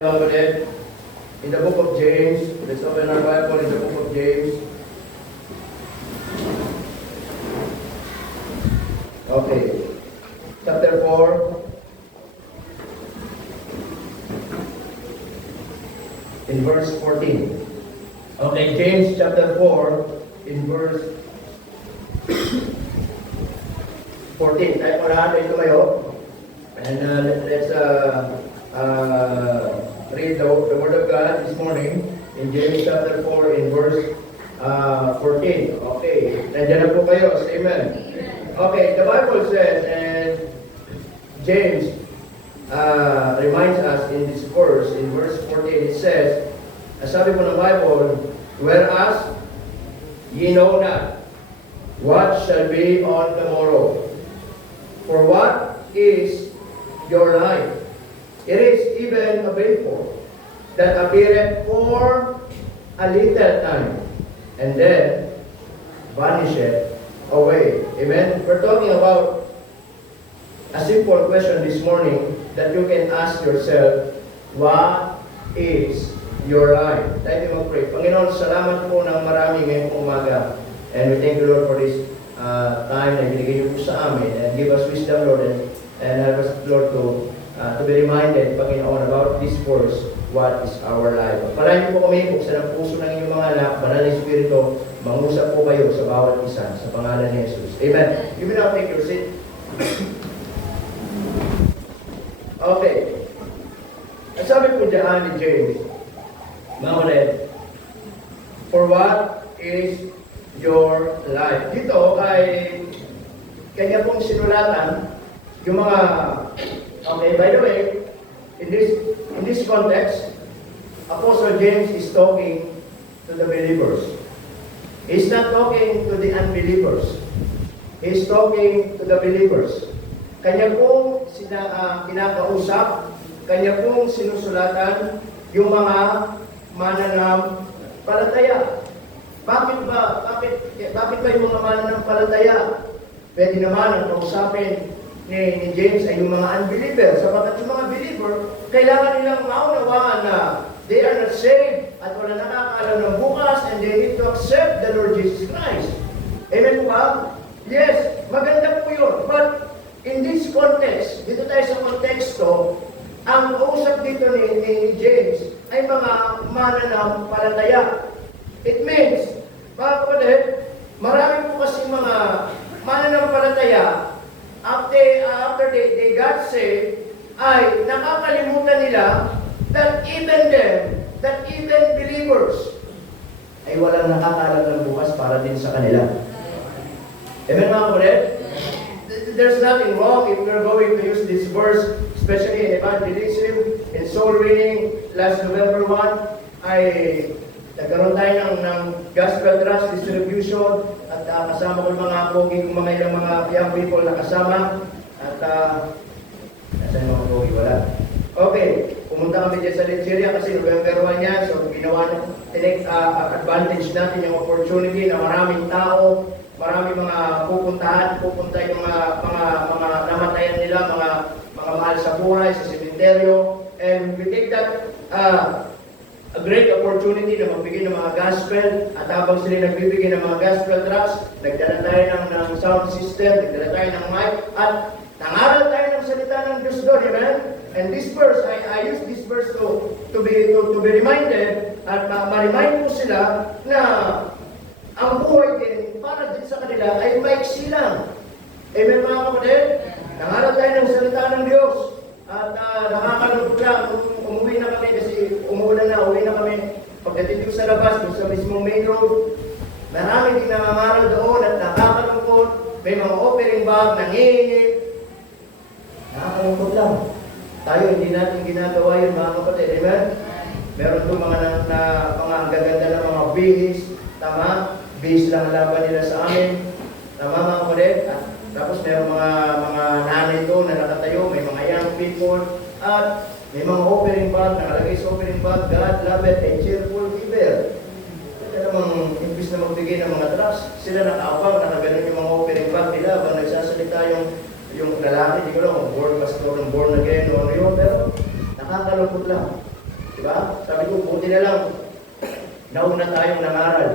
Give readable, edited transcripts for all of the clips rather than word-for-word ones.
In the book of James, let's open our Bible in the book of James. Okay, chapter 4, in verse 14. Okay, James chapter 4, in verse 14. Tayo po lahat, ito kayo. And let's read the Word of God this morning in James chapter 4 in verse 14. Okay, nandiyan na po kayo. Say amen. Okay, the Bible says, and James reminds us in this verse, in verse 14, it says, sabi po ng Bible, whereas ye know not what shall be on tomorrow. For what is your life? It is even a vapor that appeareth for a little time, and then vanisheth away. Amen? We're talking about a simple question this morning that you can ask yourself, what is your life? Tayo mag-pray. Panginoon, salamat po ng marami ngayong umaga. And we thank you, Lord, for this time na binigay niyo po sa amin. And give us wisdom, Lord, and help us, Lord, to be reminded, Panginoon, about this verse, what is our life. Palayan niyo po kami, buksan ang puso ng inyong mga anak, Banal na Espiritu, mangusap po kayo sa bawat isa, sa pangalan ni Jesus. Amen. You may now take your seat. Okay. Ang sabi po dyan ni James, mga ulit, for what is your life? Dito ay kanya pong sinulatan yung mga. Okay, by the way, in this context, Apostle James is talking to the believers. He's not talking to the unbelievers. He's talking to the believers. Kanya pong kinakausap, kanya pong sinusulatan yung mga mananampalataya. Bakit ba yung mga mananampalataya? Pwede naman ang kausapin ni James ay yung mga unbeliever. Sapagat yung mga believer, kailangan nilang maunawaan na they are not saved at wala nakakaalam ng bukas and they need to accept the Lord Jesus Christ. Amen po ba? Yes, maganda po yun. But in this context, dito tayo sa konteksto, ang usap dito ni James ay mga mananampalataya. It means, mga kapatid, marami po kasi mga mananampalataya after they got saved, ay nakakalimutan nila that even believers ay walang nakakaalam ng bukas para din sa kanila. Amen, mga kapatid? There's nothing wrong if we're going to use this verse, especially in evangelism, in soul winning. Last November 1, ay nagkaroon tayo ng gospel trust distribution at kasama ko yung mga pogi kong mga ilang mga young people na kasama at nasa yung mga pogi? Wala. Okay, pumunta kami dyan sa Lecheria kasi November 1 yan, so ginawa na, take advantage natin yung opportunity na maraming tao, maraming mga pupunta yung mga namatayan nila, mga mahal sa buhay, sa sementeryo, and we take that a great opportunity na magbigay ng mga gospel at habang sila nagbibigay ng mga gospel tracts, nagdala tayo ng sound system, nagdala tayo ng mic, at nangaral tayo ng salita ng Diyos doon, amen? And this verse, I use this verse to be reminded at ma-remind ko sila na ang buhay din, para din sa kanila, ay maiksi lang. Amen, mga kapatid? Nangaral tayo ng salita ng Diyos. At nakakalungkot lang, umuwi na kami kasi umuulan na, uwi na kami. Pagdating ko sa labas, doon sa mismong main road, marami din nangangaral doon at nakakalungkot. May mga offering bag, nangihingi. Nakakalungkot lang. Tayo, hindi natin ginagawa yun, mga kapatid. Amen? Meron doon mga ang gaganda ng mga bihis. Tama? Bihis lang laban nila sa amin. Tama, mga kapatid? Tapos may mga nanay doon na nakatayo, may mga young people, at may mga offering bag, nakalagay sa offering bag, God loveth a cheerful giver. Kaya namang, imbis na magbigay ng mga trust, sila nakaabang, nakaganon yung mga offering bag nila, habang nagsasalita yung lalaki, di ko lang, born pastor, born again, o ano yun, pero nakakalungkot lang. Diba? Sabi ko, buti na lang, nauna tayong nangaral.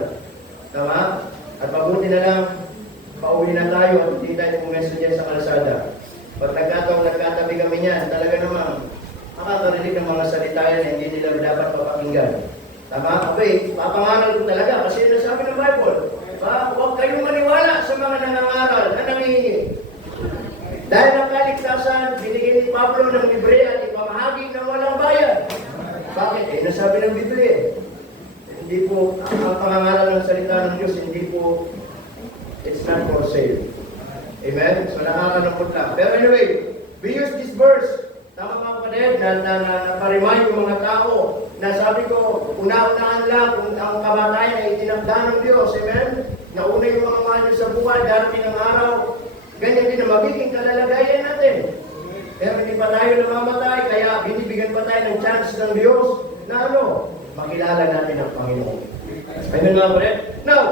Tama? At mabuti na lang, pauwi na tayo at hindi tayo pumesto dyan sa kalsada. Pag nagkatabi kami niyan, talaga namang makakarinig ng mga salita yan na hindi nila dapat papakinggan. Tama? Okay, papangaral ko talaga kasi yun ang sabi ng Bible. Diba? Huwag kayong maniwala sa mga nangangaral na nangihingi. Dahil ang kaligtasan, binigyan ni Pablo ng libre at ipamahagi ng walang bayad. Bakit? Nasabi ng Biblia. Hindi po, ang pangangaral ng salita ng Diyos, hindi po, it's not for sale. Amen? So nakakalungkot lang. Pero anyway, we use this verse. Tama mga kapatid, na remind yung mga tao na sabi ko, una-unahan lang kung ang kamatayan ay itinakda ng Diyos. Amen? Nauna yung mga mahal sa buhay, darating ng araw. Ganyan din ang magiging kalalagayan natin. Pero hindi pa tayo namamatay, kaya binibigyan pa tayo ng chance ng Diyos na makilala natin ang Panginoon. Amen mga kapatid? Now,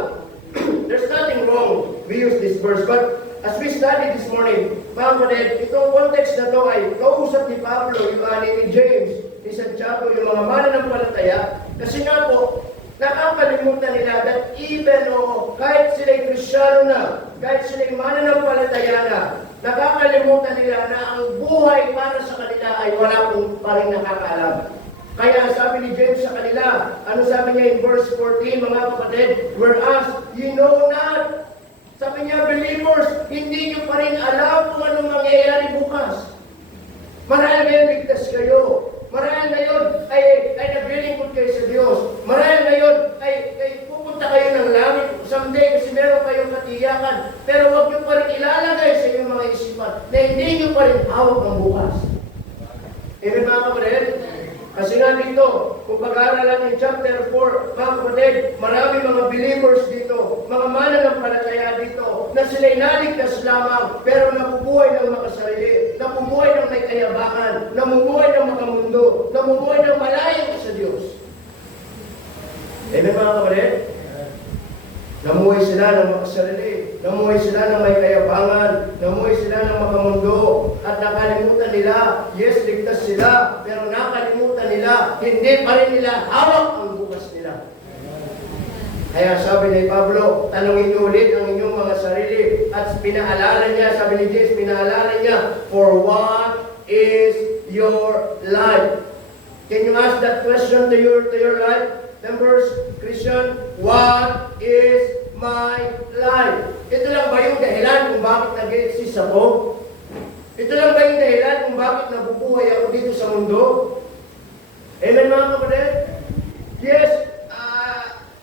there's nothing wrong. We use this verse, but as we studied this morning, mga kapatid, itong context na ito ay kausap ni Pablo, yung ni James, ni Santiago, yung mga mananampalataya, kasi nga po, nakakalimutan nila that even kahit sila'y Kristyano na, kahit sila'y mananampalataya na, nakakalimutan nila na ang buhay para sa kanila ay wala pong pa rin nakakaalam. Kaya sabi ni James sa kanila, ano sabi niya in verse 14, mga kapatid, whereas you know not, sabi niya, believers, hindi niyo pa rin alam kung anong mangyayari bukas. Marahil ngayon ligtas kayo. Marahil ngayon ay naglilingkod kayo sa Diyos. Marahil ngayon ay pupunta kayo ng langit someday kasi meron kayong katiyakan. Pero huwag niyo pa rin ilalagay sa inyong mga isipan na hindi niyo pa rin hawak ng bukas. Amen mga kapatid? Kasi nga dito, kung pag-aaralan in chapter 4, mga kapatid, marami mga believers dito, mga mananampalataya dito, na sila'y naligtas lamang, pero nabubuhay ng makasarili, nabubuhay ng may kayabangan, nabubuhay ng makamundo, nabubuhay ng malayo sa Diyos. Amen mga kapatid? Namuhay sila ng makasarili, namuhay sila ng may kayabangan, namuhay sila ng makamundo, at nakalimutan nila, yes, ligtas sila, pero nakalimutan nila, hindi pa rin nila hawak ang bukas nila. Kaya sabi ni Pablo, tanongin niyo ulit ang inyong mga sarili, at pinaalala niya, sabi ni Jesus, pinaalala niya, for what is your life? Can you ask that question to your life? Members, Christian, what is my life? Ito lang ba yung dahilan kung bakit nag-exist ako? Ito lang ba yung dahilan kung bakit nabubuhay ako dito sa mundo? Amen mga kapatid? Yes,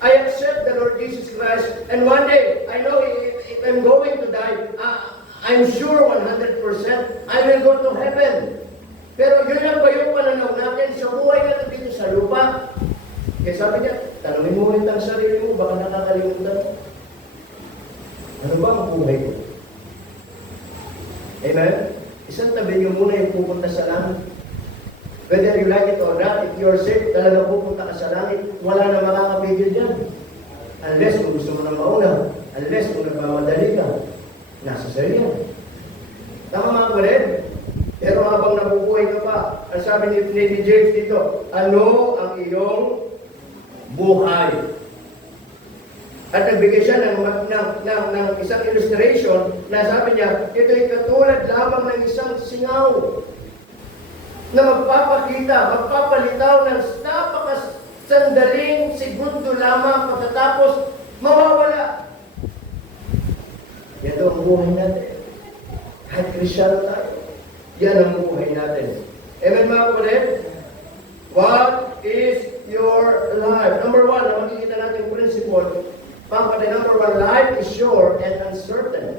I accept the Lord Jesus Christ, and one day, I know if I'm going to die, I'm sure 100% I will go to heaven. Pero yun lang ba yung pananaw natin sa buhay natin dito sa lupa? Kaya sabi niya, tanongin mo ulit ang sarili mo, baka nakakalimutan. Ano ba ang buhay ko? Amen? Isang tabi niyo muna yung pupunta sa langit. Whether you like it or not, if you're saved, talaga pupunta ka sa langit, wala na makakapigil dyan. Unless kung gusto mo na mauna, unless kung nagmamadali ka, nasa sa'yo yan. Tama mga kapatid? Pero habang nabubuhay ka pa, ang sabi ni James dito, ano ang iyong buhay? At nagbigay siya ng isang illustration na sabi niya, ito'y katulad lamang ng isang singaw na magpapalitaw ng napakasandaling segundo lamang pagkatapos mawawala. Yan ang buhay natin. Kahit Kristyano tayo, yan ang buhay natin. Amen mga kapatid? What is your life? Number one, na makikita natin yung principle. Kapatid, number one, life is short and uncertain.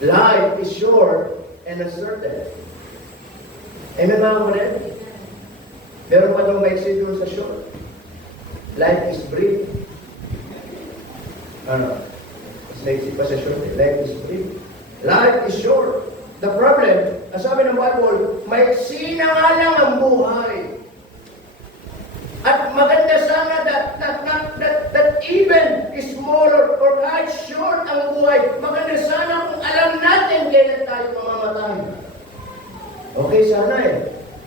Life is short and uncertain. Amen mga kapatid? Meron pa daw maiksi doon sa short. Life is brief. Mas maiksi pa sa short. Life is brief. Life is short. The problem, ang sabi ng Bible, maiksi na nga lang ang buhay. At maganda sana that even smaller or kahit short ang buhay, maganda sana kung alam natin kailan tayo mamamatay. Okay sana eh.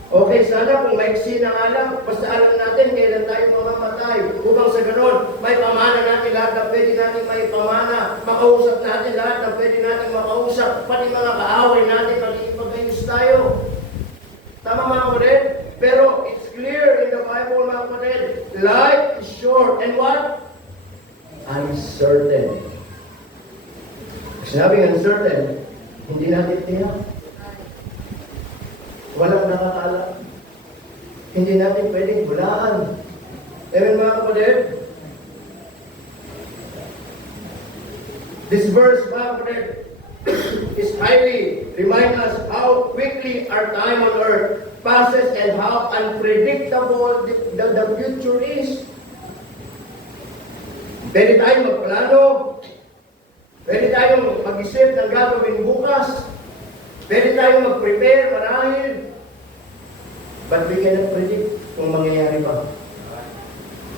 Okay, sana kung maiksi na nga lang, basta alam natin kailan tayo mamamatay. Upang sa ganon, may pamana natin lahat na pwede natin may pamana. Makausap natin lahat na pwede natin makausap. Pati mga kaaway natin, magiging tayo. Tama mga kapatid? Pero it's clear in the Bible mga kapatid, life is short. And what? Uncertain. Sinabing uncertain, hindi natin tiyak. Walang nakakaalam. Hindi natin pwedeng hulaan. Amen mga kapatid? This verse, mga kapatid, is highly remind us how quickly our time on earth passes and how unpredictable the future is. Pwede tayong magplano. Pwede tayong mag-isip ng gagawin bukas. Pwede tayong mag-prepare marahil. But we cannot predict kung mangyayari ba.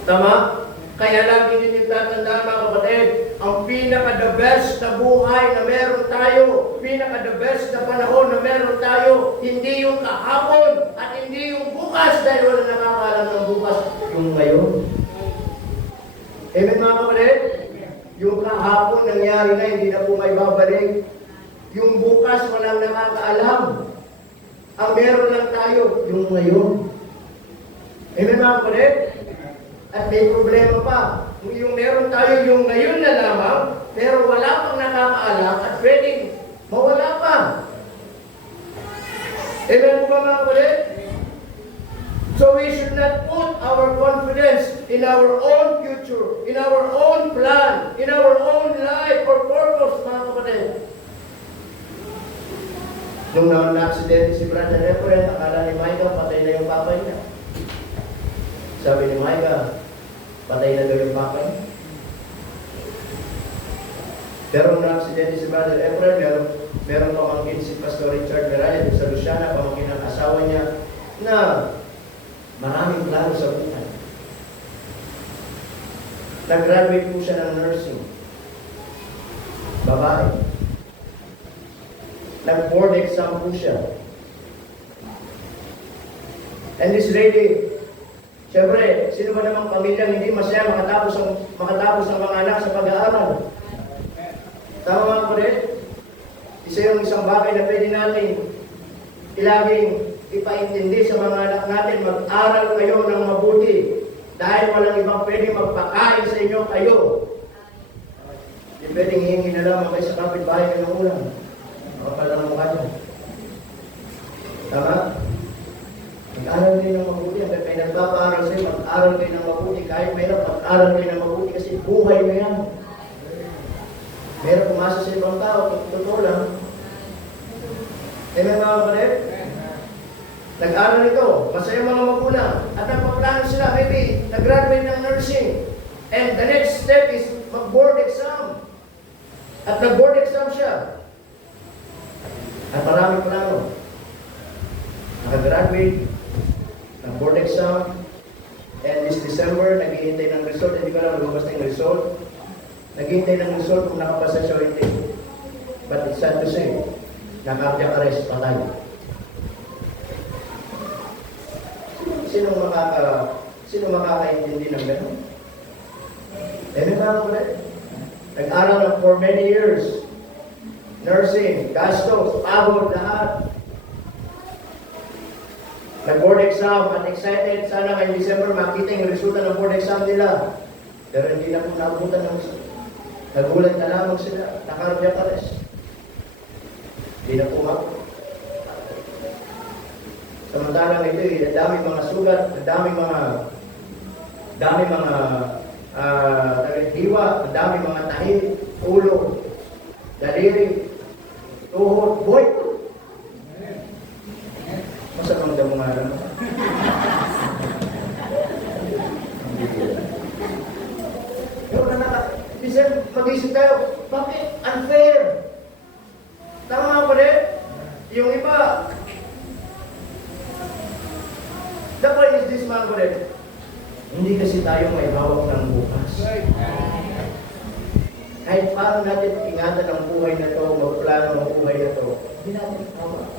Tama? Kaya lagi ninyo tatandaan mga kapatid, ang pinaka-the best na buhay na meron tayo, pinaka-the best na panahon na meron tayo, hindi yung kahapon at hindi yung bukas dahil wala nakakaalam ng bukas, yung ngayon. Amen mga kapatid? Yung kahapon nangyari na, hindi na po may babalik. Yung bukas walang nakakaalam. Ang meron lang tayo, yung ngayon. Amen mga kapatid? At may problema pa. Yung meron tayo yung ngayon na lamang, pero wala pang nakakaalam at pwedeng mawala pa. Amen po ba mga kapatid? So we should not put our confidence in our own future, in our own plan, in our own life or purpose, mga kapatid. Nung na-accident si Brother Reverend, akala ni Micah, patay na yung papa niya. Sabi ni Micah, patay na daw yung papa niya. Pero nung na-accident si Brother Reverend, meron pamangkin si Pastor Richard Meraya sa Luciana, pamangkin ng asawa niya, na maraming plano sa buhay. Nag-graduate po siya ng nursing. Babae. Nag-board exam po siya. And this lady, siyempre, sino ba namang pamilyang hindi masaya makatapos ang mga anak sa pag-aaral? Tama mga kapatid? Isa yung isang bagay na pwede natin ilaging ipaintindi sa mga anak natin, mag-aral kayo ng mabuti dahil walang ibang pwede magpakain sa inyo kayo. Hindi pwedeng hihingi na lamang kayo sa kapitbahay kayo ng ulam. Makapalang mukha niya. Tama? Mag-aral kayo ng mabuti. Hanggang kayo nagpapaaral sa'yo, mag-aral kayo ng mabuti. Kahit mayroon, mag-aral kayo ng mabuti kasi buhay na yan. Mayroon pumasa sa ibang tao, totoo lang. Amen mga kapatid? Nag-aral ito, masaya mga magulang. At nagpaplano sila, maybe nag-graduate ng nursing. And the next step is mag-board exam. At nag-board exam siya. At maraming plano. Naka-graduate, nag-board exam, and this December, naghihintay ng result. Hindi ko alam, lumabas na yung result. Naghihintay ng result kung nakapasa siya o hindi. But it's sad to say, na-cardiac arrest, patay. Sino makakaintindi ng gano'n? Amen ba ako ulit? Nag-aral na for many years. Nursing, gastos, pagod, lahat. Nag-board exam at excited sana ngayong December makita yung resulta ng board exam nila. Pero hindi na po naabutan ng result. Nagulat na lamang sila, na-cardiac arrest. Hindi na po mako. Samantalang ito, ang daming mga sugat, ang daming mga hiwa, ang daming mga tahi, ulo, daliri, tuhod, boy. Masamang damo nga lang. Pero mag-isip tayo, bakit unfair? Tama ba rin? Yung iba, the point is this man ko rin, hindi kasi tayo may hawak ng bukas. Kahit paano natin ingatan ang buhay na to, magplano ang buhay na to, hindi natin hawak.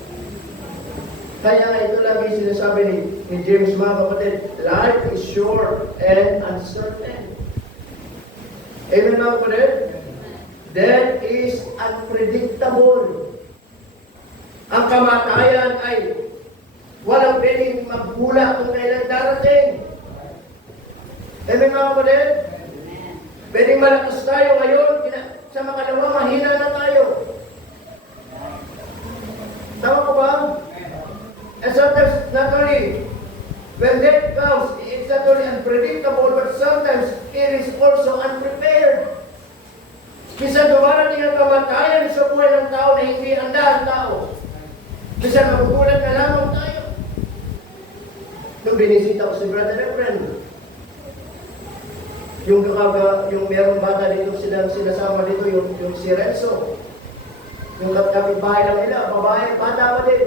Kaya nga ito lagi sinasabi ni James, mga kapatid, life is short and uncertain. Amen, mga kapatid? Death is unpredictable. Ang kamatayan ay walang pwedeng maghula kung kailan darating. Amen, mga kapatid? Pwedeng malakas tayo ngayon, sa makalawa, mahina na tayo. Tama ko ba? And sometimes, not only, when death comes, it's not only unpredictable, but sometimes it is also unprepared. Minsan dumarating ang kamatayan sa buhay ng tao na hindi handa ang tao. Minsan magugulat na lamang tayo. Nung binisita ko si Brother Reverend, yung merong bata dito, sinasama dito, yung si Renzo. Yung kapitbahay lang nila, babae, bata pa din.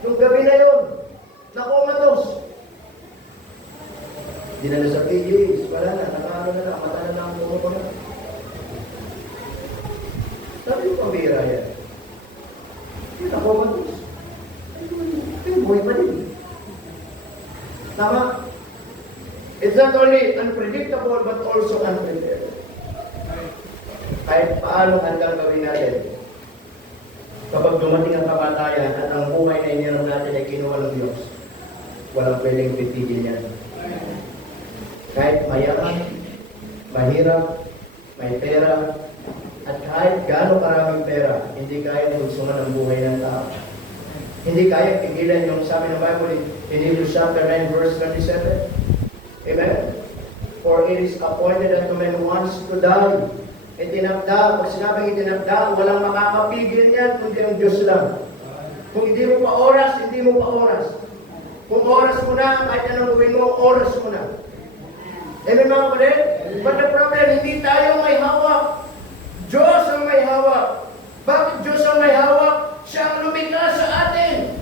Nung gabi na yun, nakumatos. Dinala sa PGs, wala na, nakaano na lang, mata na lang ang na. Sabi yung pambira yan. Yun, nakumatos. Ay, buhay pa din. Tama? It's not only unpredictable, but also unprepared. Kahit paano handang gawin natin, kapag dumating ang kamatayan at ang buhay na iniram natin ay kinuha ng Diyos, walang pwedeng pipigil yan. Kahit mayaman, mahirap, may pera, at kahit gaano karaming pera, hindi kaya tulsungan ang buhay ng tao. Hindi kaya pigilan yung sabi ng Bible in Hebrews chapter 9 verse 27. Amen? For it is appointed unto men once to die. Itinakda, pag sinabing itinakda, walang makakapigil niyan, kundi ang Diyos lang. Kung hindi mo pa oras, hindi mo pa oras. Kung oras mo na, kahit anong gawin mo, oras mo na. Amen, mga kapatid? But the problem, hindi tayo may hawak. Diyos ang may hawak. Bakit Diyos ang may hawak? Siya ang lumikha sa atin.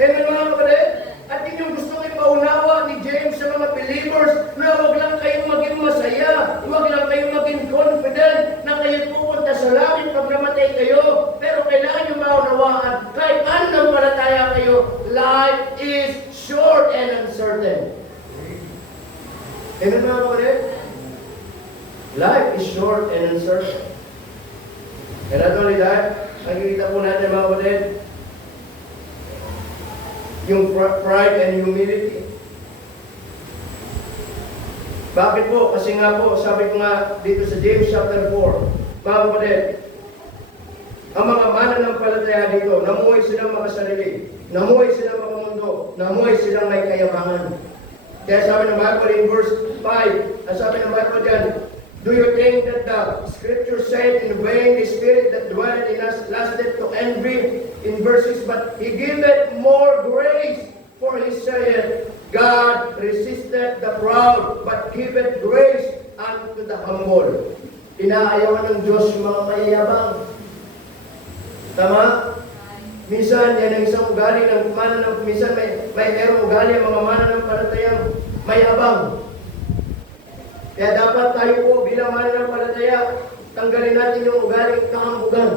Amen, mga kapatid? At yun yung gusto kong ipaunawa ni James sa mga believers na huwag lang kayong maging masaya, huwag lang kayong maging confident na kayo pupunta sa langit pag namatay kayo. Pero kailangan nyo maunawaan, kahit anong palataya kayo, life is short and uncertain. Amen, mga kapatid? Life is short and uncertain. And not only that, nakikita po natin, mga kapatid, yung pride and humility. Bakit po? Kasi nga po, sabi ko nga dito sa James chapter 4, mga kapatid, ang mga mananampalataya dito, namuhay silang makasarili, namuhay silang makamundo, namuhay silang may kayabangan. Kaya sabi ng Bible in verse 5, ang sabi ng Bible dyan, do you think that the scripture said in vain the spirit that dwelleth in us lasted to envy in verses, but he giveth more grace, for he saith, God resisteth the proud, but giveth grace unto the humble. Inaayawan ng Diyos yung mga mayayabang. Tama? Minsan, yan ang isang ugali ng minsan may merong ugali ang mga mananampalatayang mayabang. Kaya dapat tayo po bilang mananampalataya, tanggalin natin yung ugaling kahambugan.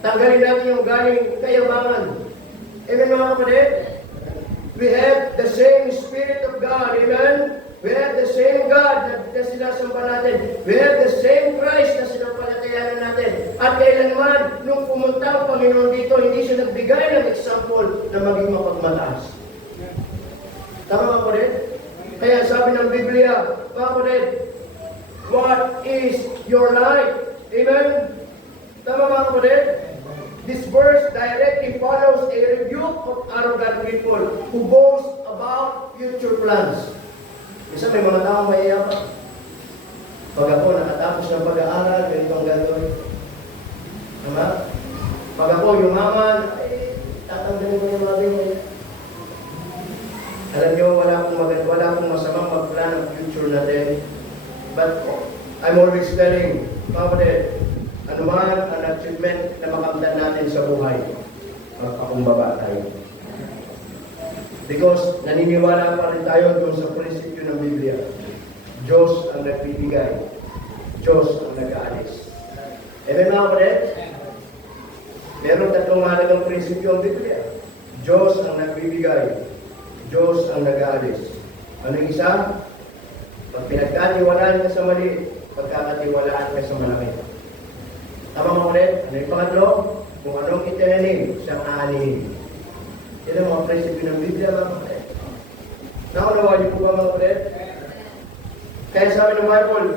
Tanggalin natin yung ugaling kayabangan. Amen, mga kapatid? We have the same Spirit of God. Amen? We have the same God na sinasamba natin. We have the same Christ na sinampalatayanan natin. At kailanman, nung pumunta ang Panginoon dito, hindi siya nagbigay ng example na maging mapagmataas. Tama, mga kapatid? Kaya sabi ng Biblia, mga kapatid, what is your life? Amen? Tama, mga kapatid? This verse directly follows a rebuke of arrogant people who boast about future plans. Isa may mga taong mayayabang. Pag ako nakatapos ng pag-aaral, ganito ang gagawin. Tama? Pag ako yumaman, tatanggalin ko yung mga ganyan. Alam nyo, wala akong masamang mag-plan ng future natin. But I'm always telling, mga kapatid, anuman ang achievement na makamtan natin sa buhay, magpakumbaba tayo. Because naniniwala pa rin tayo doon sa prinsipyo ng Biblia. Diyos ang nagbibigay. Diyos ang nag-aalis. Amen, mga kapatid? Meron tatlong mahalagang prinsipyo ang Biblia. Diyos ang nagbibigay. Diyos ang nag-aalis. Ano yung isa? Pag pinagkatiwalaan ka sa mali, pagkakatiwalaan ka sa malaki. Tama mo ulit? Ano yung pangatlo? Kung anong itinanim, siyang aanihin. Yan ang mga prinsipyo ng Biblia, mga kapatid. Naunawa niyo po ba, mga kapatid? Kaya sabi ng Bible,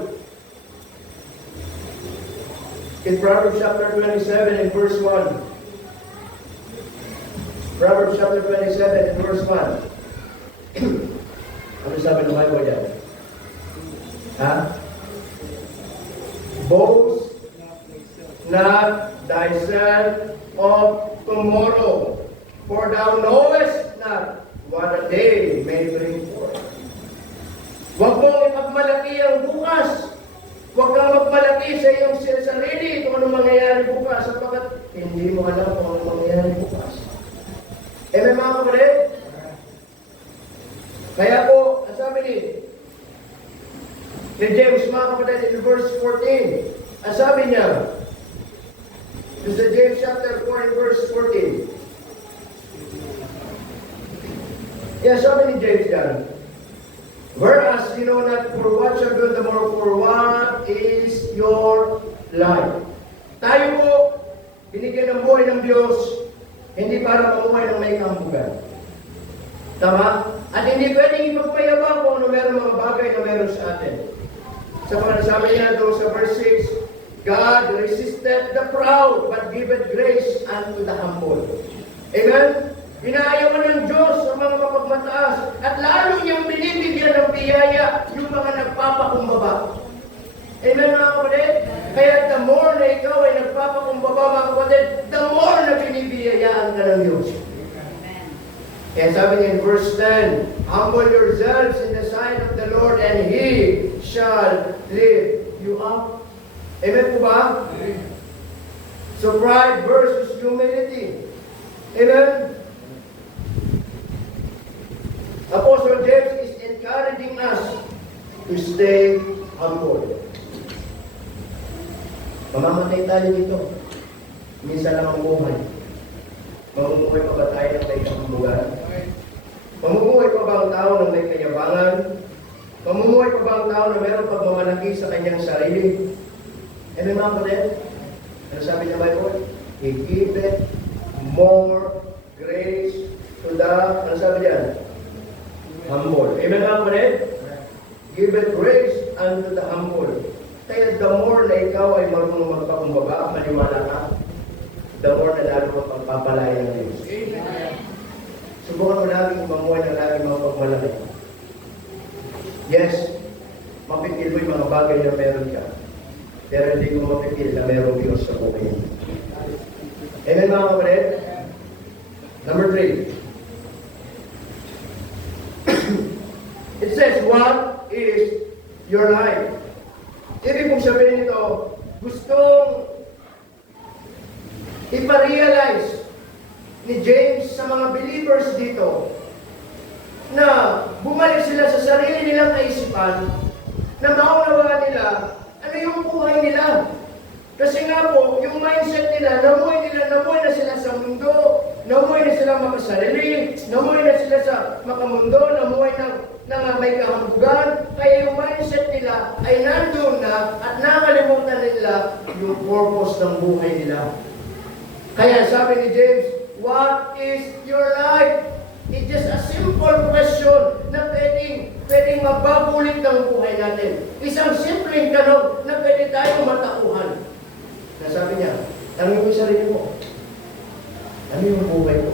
in Proverbs chapter 27 and verse 1, Proverbs chapter 27 and verse 1, ano sabi ng Bible dyan? Ha? Boast not thyself of tomorrow, for thou knowest not what a day may bring forth. Huwag mong ipagmalaki ang bukas. Huwag kang magmalaki sa iyong sarili kung anong mangyayari bukas, sapagkat hindi mo alam kung anong mangyayari bukas. May mga kapatid? Kaya po, ang sabi ni James, mga kapatid, in verse 14, ang sabi niya, this is James chapter 4 and verse 14. Sabi ni James dyan, whereas you know not for what shall do the more, for what is your life. Tayo po, binigyan ng buhay ng Diyos, hindi para mamuhay ng may kambugan. Tama? At hindi pwedeng ipagpayabang kung ano meron mga bagay na meron sa atin. Sa panasabi niya doon sa verse 6, God resisted the proud, but giveth grace unto the humble. Amen? Inaayawan ng Diyos sa mga mapagmataas at lalo niyang binibigyan ng biyaya yung mga nagpapakumbaba. Amen, mga kapatid? Kaya the more na ikaw ay nagpapakumbaba, mga kapatid, the more na binibiyayaan ka ng Diyos. Kaya sabi niya in verse 10, humble yourselves in the sight of the Lord and He shall lift you up. Amen po ba? So pride versus humility. Amen? Apostle James is encouraging us to stay humble. Mamamatay tayo dito. Minsan lang ang buhay. Mamumuhay pa ba tayo ng may kahambugan? Mamumuhay pa ba ang tao ng may kayabangan? Mamumuhay pa ba ang tao na meron pagmamalaki sa kanyang sarili? May mga kapatid, ano sabi niya Bible? He giveth more grace to the, ano sabi niya? Humble. Amen mga kapatid? Giveth grace unto the humble. Kaya the more na ikaw ay marunong magpakumbaba, maniwala ka, the more na lalo kang pagpapalaya ng Diyos. Subukan mo laging mamuhay na laging mapagmalaki. Yes, mapipil mo yung mga bagay na meron ka. Pero hindi ko mapipil na merong Diyos sa buhay mo. Amen mga kapatid? Number 3. It says, what is your life? Ibig kong sabihin nito, gustong iparealize ni James sa mga believers dito na bumalik sila sa sarili nilang kaisipan na maunawaan nila ano yung buhay nila. Kasi nga po, yung mindset nila, namuhay na sila sa mundo, namuhay na sila makasarili, namuhay na sila sa makamundo, namuhay ng may kahambugan. Kaya yung mindset nila ay nandun na at nakalimutan nila yung purpose ng buhay nila. Kaya sabi ni James, what is your life? It's just a simple question na pwedeng mababulit ng buhay natin. Isang simpleng tanong na pwede tayong matauhan. Nasabi niya, tanongin mo yung sarili mo. Ano yung buhay ko?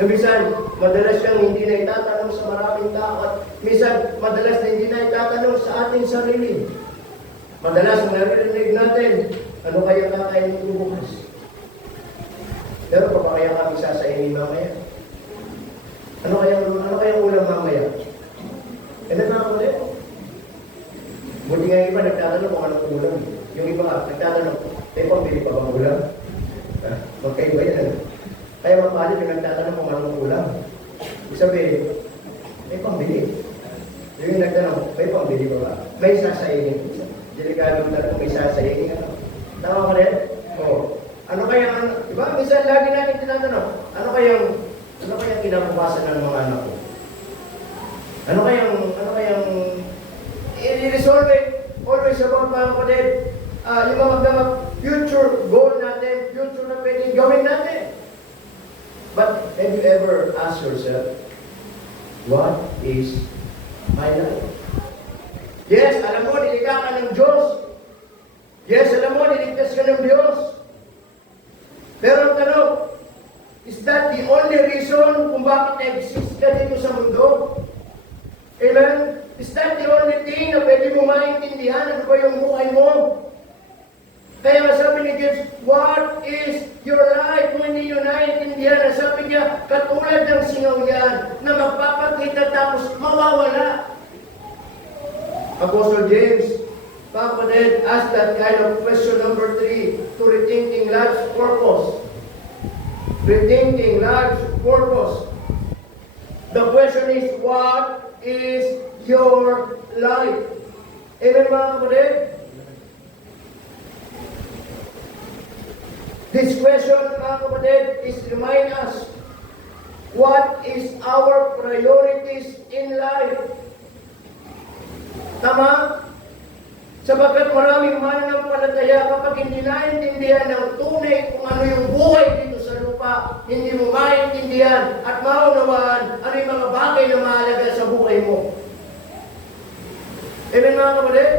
Minsan, madalas siyang hindi na itatanong sa maraming tao at minsan, madalas na hindi na itatanong sa ating sarili. Madalas, naririnig natin, ano kaya kakainin ko bukas? Pero pa kaya kami sasainin mamaya? Ano kaya ulam mamaya? Mga ulit. Buti nga yung iba nagtatanong kung anong ulam. Yung iba nagtatanong, pambili pa bang ulam? Magkaiba yan. Kaya mapalit yung nagtatanong kung anong ulam. Sabihin, pambili. Yung nagtanong, pambili pa ba? May sasayin. Delikadong tanong, may sasayin. Tama ka rin? Oo. Ano kaya, di ba? Minsan lagi natin tinatanong, ano kayang kinabukasan ng mga anak ko? Ano kayang, i-resolve it always about mga kapatid, yung mga future goal natin, future na pwedeng gawin natin. But have you ever asked yourself, what is my life? Yes, alam mo, nilikha ka ng Diyos. Yes, alam mo, niligtas ka ng Diyos. Pero ang tanong, is that the only reason kung bakit exist ka dito sa mundo? Amen? Is that the only thing na pwede mo maintindihan? Ano ba yung buhay mo? Kaya nga sabi ni James, what is your life? Kung hindi nyo naiintindihan, sabi niya, katulad ng singaw yan, na magpapakita tapos mawawala. Apostle James, kapatid, ask that kind of question number 3 to rethinking life's purpose. Rethinking life's purpose. The question is, what is your life? Amen, mga kapatid? This question, mga kapatid, is remind us, what is our priorities in life? Tama? Sapagkat maraming mananampalataya kapag hindi naintindihan ng tunay kung ano yung buhay dito sa lupa, hindi mo maintindihan at maunawaan ano yung mga bagay na mahalaga sa buhay mo. Amen, mga kapatid?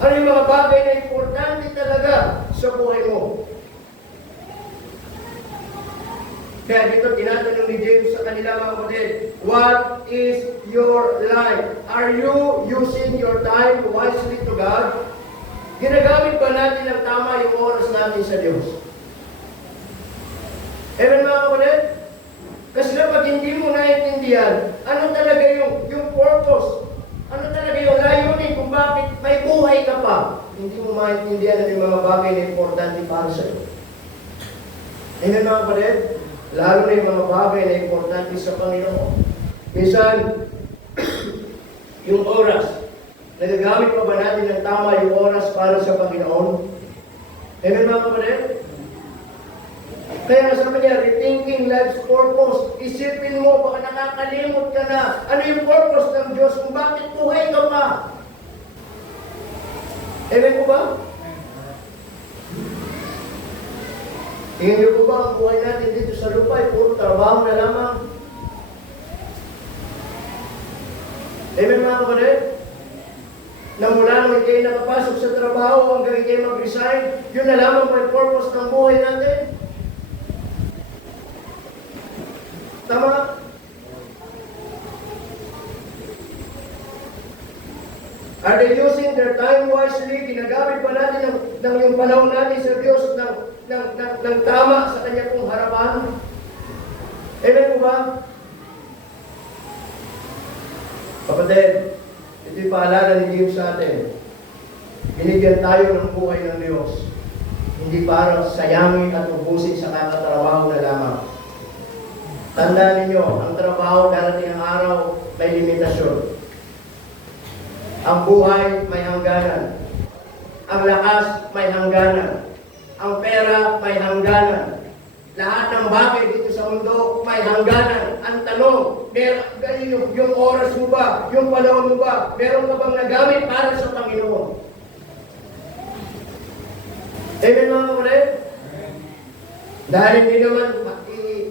Ano yung mga bagay na importante talaga sa buhay mo? Kaya dito tinatanong ni James sa kanila, mga kapatid, what is your life? Are you using your time wisely to God? Ginagamit ba natin ng tama yung oras natin sa Diyos? Amen, mga kapatid? Kasi kapag hindi mo naiintindihan, ano talaga yung purpose? Ano talaga yung layunin kung bakit may buhay ka pa? Hindi mo maintindihan ano yung mga bagay na importante para sa iyo. Amen, mga kapatid? Lalo na yung mga bagay na importante sa Panginoon. Minsan, yung oras, nagagamit pa ba natin ng tama yung oras para sa Panginoon? Amen, mga kapatid? Kaya sabi niya, rethinking life's purpose. Isipin mo, baka nakakalimot ka na. Ano yung purpose ng Diyos kung bakit buhay ka pa? Amen po ba? Tingin niyo po ba ang buhay natin dito sa lupa ay puro trabaho na lamang? Amen, mga kapatid? Na mula nung kayo nakapasok sa trabaho hanggang kayo mag-resign, yun na lamang may purpose ng buhay natin. Tama? Are they using their time wisely? Ginagamit pa natin ng yung panahon natin sa Diyos ng tama sa Kanya pong harapan? Amen po ba? Kapatid, ito yung paalala ni James sa atin. Binigyan tayo ng buhay ng Diyos. Hindi para sayangin at ubusin sa kakatrabaho na lamang. Tandaan ninyo, ang trabaho darating ang araw may limitasyon. Ang buhay may hangganan. Ang lakas may hangganan. Ang pera may hangganan. Lahat ng bagay dito sa mundo may hangganan. Ang tanong, yung oras mo ba, yung panahon mo ba, meron ka bang nagamit para sa Panginoon? Amen, mga kapatid? Dahil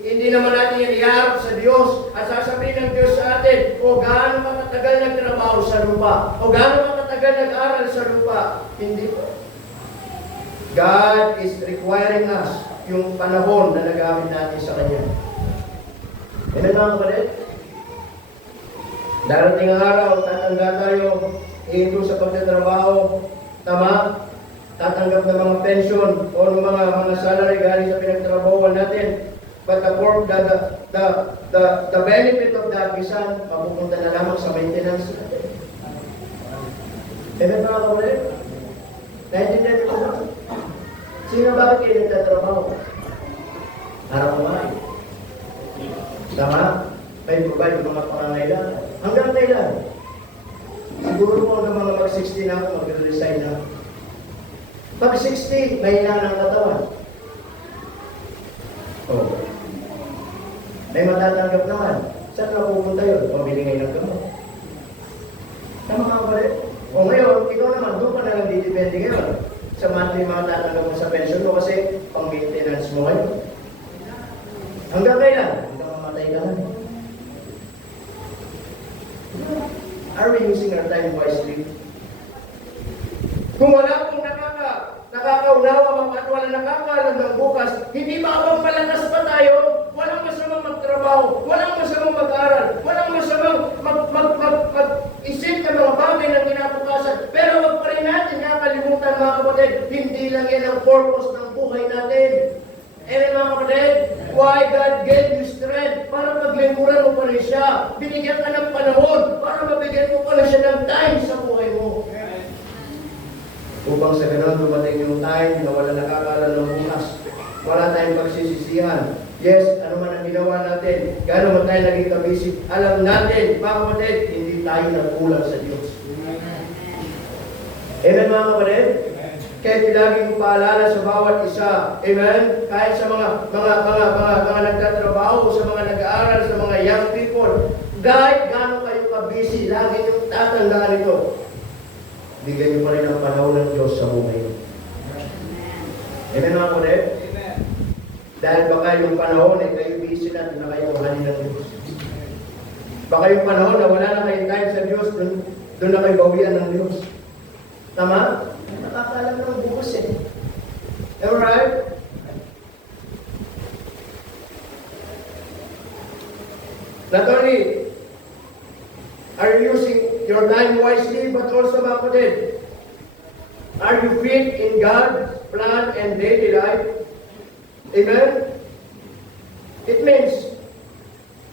hindi naman natin yan iharap sa Diyos at sasabihin ng Diyos sa atin, o gaano ka katagal nagtrabaho sa lupa, o gaano ka katagal nag-aral sa lupa. Hindi po. God is requiring us yung panahon na nagamit natin sa Kanya. Amen, mga kapatid? Darating ang araw, tatanda tayo, ito sa pagtatrabaho, tama? Tatanggap ng mga pension o ng mga salary galing sa pinagtrabahuan natin. But the benefit of that, minsan, mapupunta na lamang sa maintenance natin. Amen, mga kapatid? Naintindihan ko ba? Sino bakit kayo nagtatrabaho? Para kumain. Tama? May provide ng mga pangangailangan. Hanggang kailan? Siguro po hanggang mga mag-16 na ako, mag-resign na. Pag 60, mahina ng katawan. Oh. May matatanggap naman. Saan na pupunta yun? Pabili ngayon ng gamot. Tama ka ba rin? O ngayon, ikaw naman, doon ka na lang didepende ngayon. Sa monthly mga tatanggap mo sa pension mo kasi pang-maintenance mo ngayon. Hanggang kailan? Hanggang mamatay ka na. Are we using our time wisely? Kung wala pong nakakaunawa at wala nakakaalam ng bukas, hindi ba abang malakas pa tayo? Walang masamang magtrabaho, walang masamang mag-aral, walang masamang mag-isip ng mga bagay na kinabukasan. Pero wag pa rin natin nakakalimutan mga kapatid, hindi lang yan ang purpose ng buhay natin. Amen mga kapatid? Why God gave you strength? Para paglingkuran mo pa rin siya. Binigyan ka ng panahon para mabigyan mo pa rin siya ng time sa buhay mo. Upang sa ganun dumating yung time na wala nakakaalam ng bukas. Wala tayong pagsisisihan. Yes, ano man ang ginawa natin, gano'n man tayo naging kabisi, alam natin, mga kapatid, hindi tayo nagkulang sa Diyos. Amen mga kapatid? Kaya laging paalala sa bawat isa, amen? Kahit sa mga nagtatrabaho, sa mga nag-aaral, sa mga young people, kahit gano'n kayo kabisi, lagi yung tatandaan ito. Bigyan niyo pa rin ang panahon ng Diyos sa buhay niyo. Amen mga kapatid? Dahil baka yung panahon ay kayo busy na kayo kuhanin ng Diyos. Baka yung panahon na wala na kayong time sa Diyos, doon na kayo bawian ng Diyos. Tama? Nakakaalam ng bukas eh. Alright? Not only are you using your time wisely, but also mga kapatid, are you fit in God's plan and daily life? Amen? It means,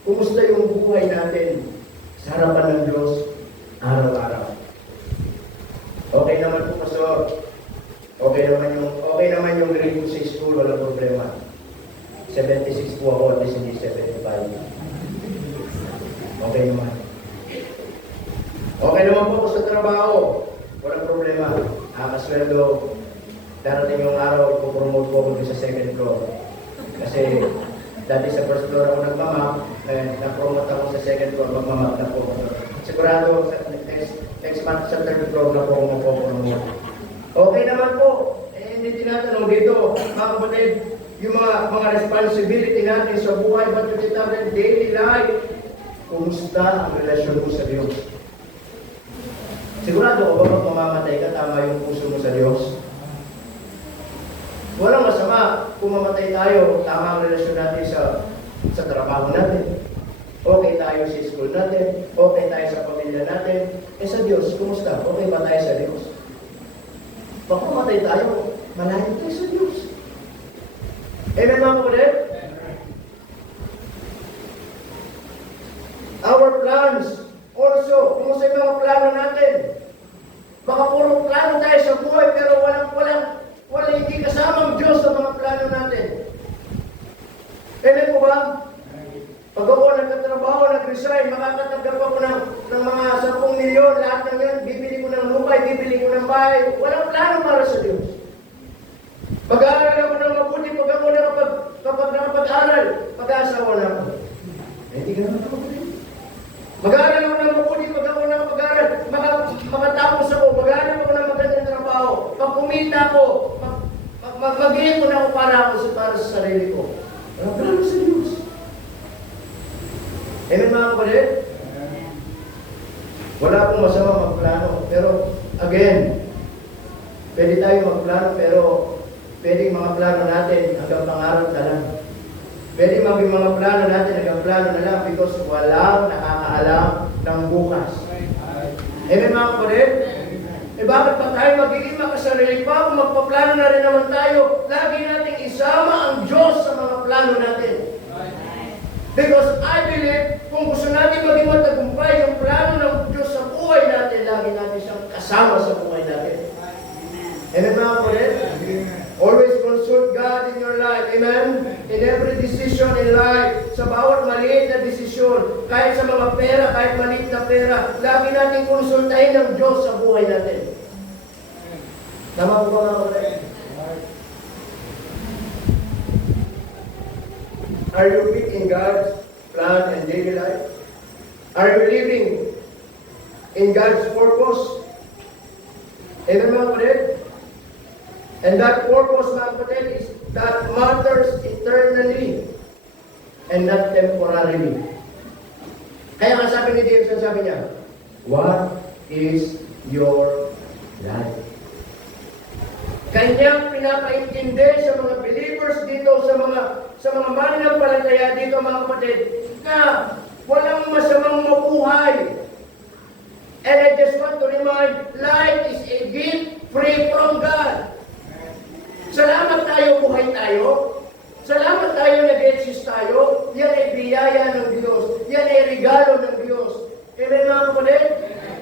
kumusta yung buhay natin sa harapan ng Diyos araw-araw? Okay naman po, Pastor. Okay naman yung grade ko sa school, walang problema. 76 po ako, at least hindi 75. Okay naman. Okay naman po ako sa trabaho, walang problema. Kasweldo, darating yung araw, ipopromote ko ako sa second floor. Kasi dati sa first floor ako nagmamap, na-promote ako sa second floor, magmamap na po. Sigurado, next month sa third floor na po ako magpo-promote. Okay naman po, hindi tinatanong dito, mga kapatid, yung mga responsibility natin sa buhay, but yung tinatanong daily life, kumusta ang relasyon mo sa Diyos? Sigurado ko ba pag mamamatay ka, tama yung puso mo sa Diyos? Walang masama kung mamatay tayo, tama ang relasyon natin sa trabaho natin. Okay tayo sa school natin, okay tayo sa pamilya natin. Sa Diyos, kumusta? Okay ba tayo sa Diyos? Pag mamatay tayo, malayo tayo sa Diyos. Amen mga kapatid? Our plans, also, kumusta yung mga plano natin? Baka puro plano tayo sa buhay, pero walang hindi kasamang Diyos sa mga plano natin. Amen po ba? Pag ako nagtatrabaho, nag-resign, makakatanggap ako ng mga 10 milyon, lahat ng yan, bibili ko ng lupa, bibili ko ng bahay. Walang plano para sa Diyos. Pag-aaral ako ng mabuti, pag ako nakapag-aral, pag-aasawa na ako. Hindi ka naman ako. Mag-aaral ako ng mabuti, pag ako nakapag-aral, makatapos ako, mag-aaral ako ng magandang trabaho, pag kumita ako, mag-iipon ako para sa sarili ko. Walang plano sa Diyos. Amen mga kapatid? Wala akong masama magplano. Pero, again, pwede tayo magplano, pero pwedeng mga plano natin hanggang pangarap na lang. Pwede maging mga plano natin hanggang plano na lang because walang nakakaalam ng bukas. Amen mga kapatid? Bakit pa tayo magiging makasarili pa kung magpaplano na rin naman tayo? Lagi nating isama ang Diyos sa mga plano natin. Because I believe, kung gusto natin maging matagumpay, yung plano ng Diyos sa buhay natin, lagi natin siyang kasama sa buhay natin. Amen mga kapatid? Always consult God in your life. Amen? In every decision in life, sa bawat maliit na desisyon, kahit sa mga pera, kahit maliit na pera, lagi natin konsultahin ng Diyos sa buhay natin. Tama po ba mga kapatid? Are you fit in God's plan and daily life? Are you living in God's purpose? Amen mga kapatid? And that purpose mga kapatid is that matters eternally and not temporarily. Kaya nga sabi ni James, sabi niya, what is your life? Kanyang pinapaintindi sa mga believers dito, sa mga mananampalataya dito mga kapatid, na walang masamang mabuhay. And I just want to remind, life is a gift free from God. Salamat tayo, buhay tayo. Salamat tayo, nag-exist tayo. Yan ay biyaya ng Diyos. Yan ay regalo ng Diyos. Amen mga kapatid?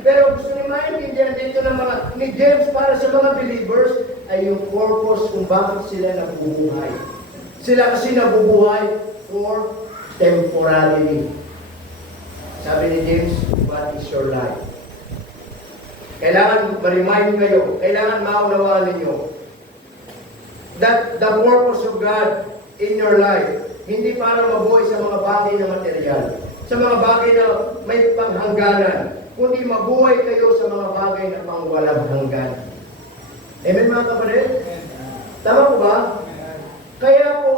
Pero gusto ni maintindihan dito ng ni James para sa mga believers ay yung purpose kung bakit sila nabubuhay. Sila kasi nabubuhay for temporarily. Sabi ni James, what is your life? Kailangan ma-remind kayo, kailangan maunawaan ninyo that the purpose of God in your life, hindi para mabuhay sa mga bagay na material, sa mga bagay na may panghangganan, kundi mabuhay kayo sa mga bagay na pangwalang hanggan. Amen mga kapatid? Tama po ba? Kaya po,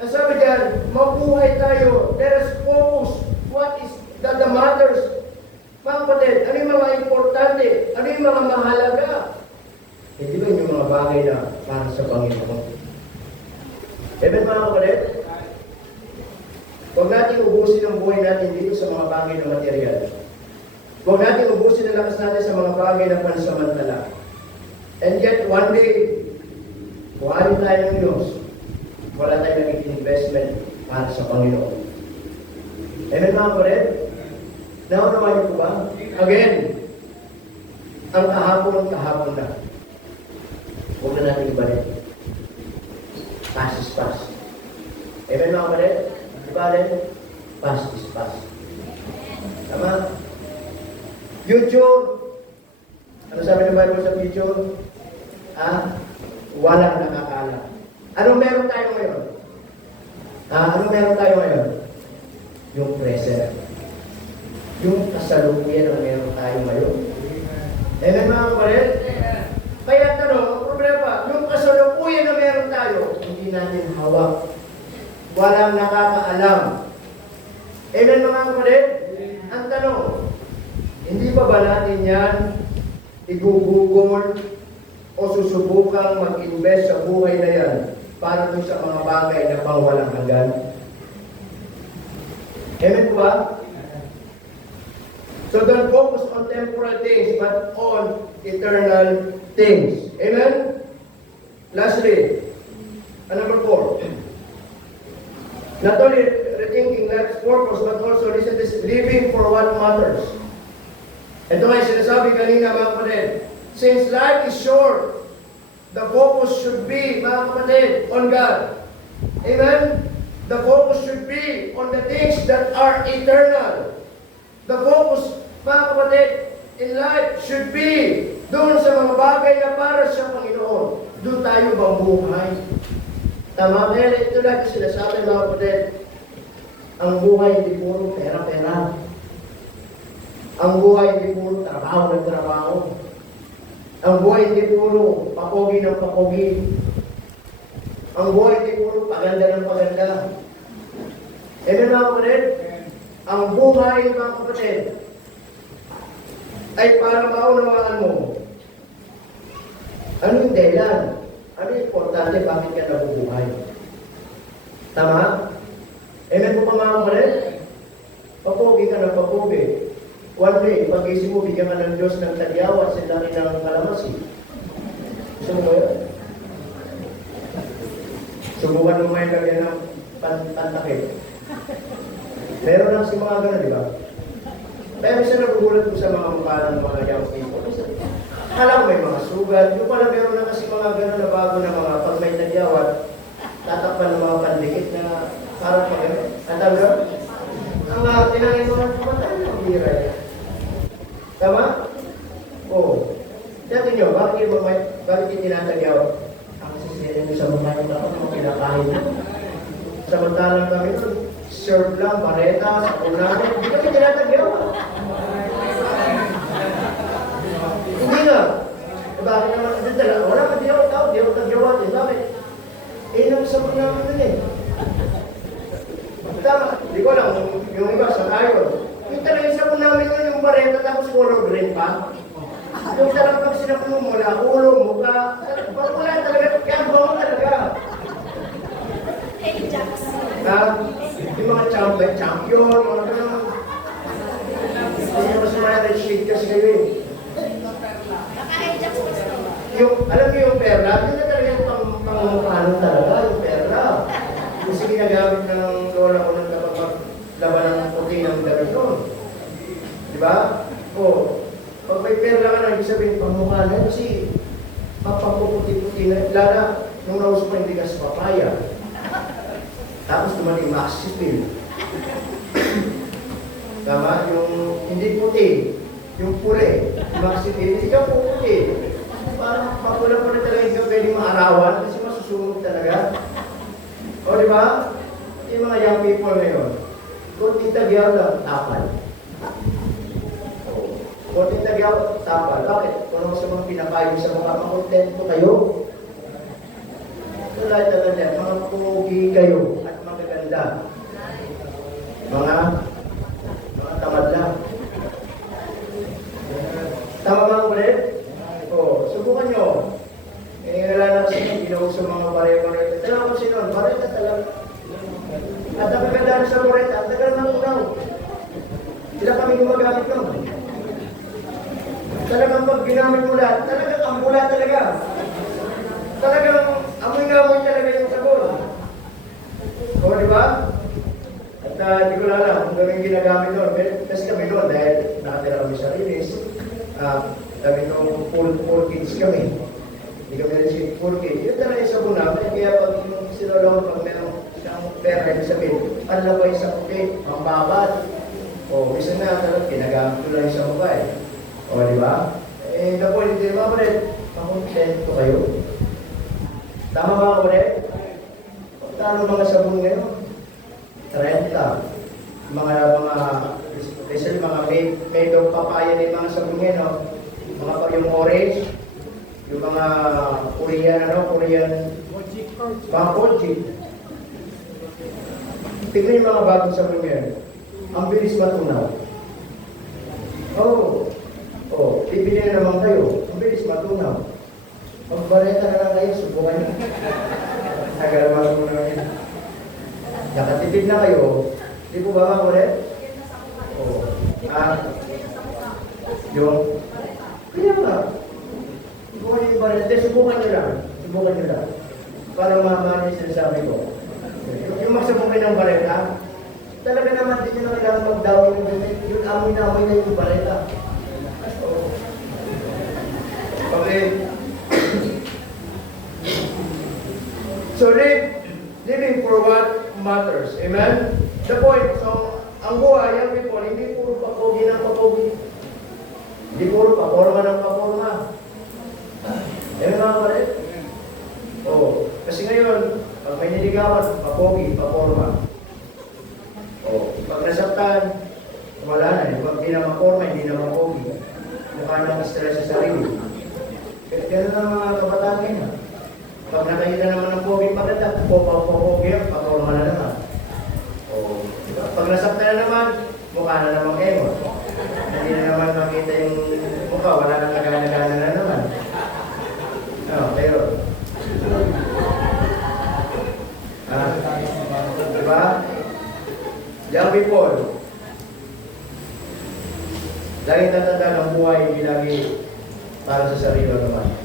ang sabi dyan, mabuhay tayo. There is focus. What is that the matters? Mga kapatid, ano yung mga importante? Ano yung mga mahalaga? Hindi ba yung mga bagay na para sa Panginoon? Amen mga kapatid? Huwag natin ubusin ang buhay natin dito sa mga bagay na material. Huwag natin ubusin ang lakas natin sa mga bagay na pansamantala. And yet, one day, kuhanin tayo ng Diyos, wala tayong naging investment para sa Panginoon. Amen mga kapatid? Naunawa niyo po ba? Again, ang kahapon na. Huwag na natin ibalik. Past is past. Amen mga kapatid? Ibalik, past is past. Tama? Future. Ano sabi ng Bible sa future? Walang nakakala. Anong meron tayo ngayon? Anong meron tayo ngayon? Yung present. Yung kasalukuyan ang meron tayo ngayon. Amen mga kapatid? Kaya tanong, ang problema, yung kasalukuyan na meron tayo, hindi natin hawak. Walang nakakaalam. Amen mga kapatid? Ang tanong, hindi pa ba natin yan igugugol o susubukang mag-invest sa buhay na yan para dun sa mga bagay na pangwalang hanggan? Amen po ba? So don't focus on temporal things but on eternal things. Amen? Lastly, number 4. Not only rethinking life's purpose but also listen to this, living for what matters. Ito ay sinasabi kanina mga kapatid. Since life is short, the focus should be, mga kapatid, on God. Amen? The focus should be on the things that are eternal. The focus, mga kapatid, in life should be doon sa mga bagay na para sa Panginoon. Doon tayo mabuhay. Tama? Kaya ito lagi sinasabi mga kapatid. Ang buhay hindi puro pera-pera. Ang buhay hindi puro trabaho ng trabaho. Ang buhay hindi puro papogi ng papogi. Ang buhay hindi puro paganda ng paganda. Amen mga kapatid? Ang buhay mga kapatid ay para maunawaan mo. Ano yung dahilan? Ano yung importante bakit ka nabubuhay? Tama? Amen po mga kapatid? Papogi ka ng papogi. One day, pag-isip mo, bigyan ka ng Diyos ng tagyawan sa laki ng kalamasi. Gusto mo ba yun? Subukan mo may lagyan ng pantakip. Meron lang si mga gano'n, di ba? Pero isa nagugulat ko sa mga mukha ng mga young people. Akala ko may mga sugat. Yung pala meron na kasi mga gano'n na bago na mga pag may tagyawan, tatakpan ng mga pandikit na parang pag gano'n. Ang tawag doon? Ang tinangin mo ng kamatay ng hira. Tama? Oo. Tignan nyo, bakit yung bakit yung tinatagyaw? Ang sisirin nyo sa mukha nyo dapat yung kinakain nyo. Samantalang kami nun, serve lang, bareta, sa namin, hindi kami tinatagyaw. Hindi nga. Bakit naman, wala ka diyaw tao, diyaw tagyawatin. Bakit? Nang sabon namin nun eh. Tama, hindi ko lang, yung iba sa tayo. Yung talagang sabon namin nun, yung bareta, tapos color green pa. Yung talagang pag sinapon mo mula, ulo, mukha, wala talaga, kaya bango talaga. Yung mga champion, mga ganun. Hindi nyo mas mga shade kasi kayo eh. Yung, alam niyo yung perla, yun na talaga yung pangmukhaan talaga, yung perla. Kasi ginagamit ng lola ko ng laban ng puti ng damit nun. Di ba? O, pag may perla ka na, ibig sabihin pangmukhaan na, kasi mapapuputi-puti na, lala, nung naus pa hindi ka sa papaya. Tapos dumating maxipil. Tama? Yung hindi puti, yung pure, maxipil, hindi ka puputi. Parang mapula-pula talaga hindi ka pwedeng maarawan kasi masusunog talaga. O di ba? Yung mga young people ngayon, kunting tagyaw lang, tapal. Kunting tagyaw, tapal. Bakit? Kung ano sa mga pinakain sa mga makontento kayo, ito lahat talaga dyan, mga pugi kayo at magaganda. Mga tamad lang. Tama ba ang ulit? O, subukan nyo. Wala na kasi ginawag sa mga bareta. Talaga ko sino, bareta talaga. At ang kagandaan sa bareta, ang tagal ng unaw. Sila kami gumagamit nyo. Talagang pag ginamit mo lahat, talagang ambula talaga. Talagang amoy na amoy talaga yung sabon. O, di ba? At hindi ko lang alam kung gano'ng ginagamit doon. Kasi kami doon, dahil nakatira kami sa Rinis, kami nung poor kids kami. Hindi kami rin poor kids. Yun talaga yung sabon namin. Kaya pag sinulong, pag meron siyang pera, ibig sabihin, ang laway sa puti, ang babat. O, isa na, talagang ginagamit ko lang sa mukha eh. O, di ba? Eh, the point, di ba ulit? Makontento kayo. Tama ba ulit? Talo mga sabon ngayon? 30. Especially mga made of papaya na yung mga sabon ngayon, no? Mga yung orange, yung mga Korean, mga Kojic. Tignan yung mga bagong sabon ngayon. Ang bilis matunaw. Bibili na naman kayo. Ang bilis matunaw. Magbareta na lang kayo, subukan nyo. Tagal matunaw yun. Nakatipid na kayo. Di po ba mga ulit? Yung kaya nga. Subukan nyo lang. Subukan nyo lang. Para mamahal yung sinasabi ko. Yung magsabukay ng bareta, talaga naman din nyo na kailangan magdawin ng ganit. Yung amoy na amoy na yung bareta. Okay. So living for what matters. Amen? The point. So, ang buhay, ang people, hindi puro papogi ng papogi. Hindi puro paporma ng paporma. Ayan nga pa rin. Kasi ngayon, pag may niligawan, papogi, paporma. Pag nasaktan, wala na. Pag hindi na maporma, hindi na mapogi. Mukha na stress sa sarili. Ganun ang mga kabataan ngayon. Pag nakita naman ng pogi maganda, pogi yan, paporma na naman. Pag nasaktan na naman, mukha na naman kayo. Hindi na naman makita yung mukha, wala nang nagana-gana na naman. Pero, diba? Young people, laging tatandaan ang buhay, hindi lagi para sa sarili naman.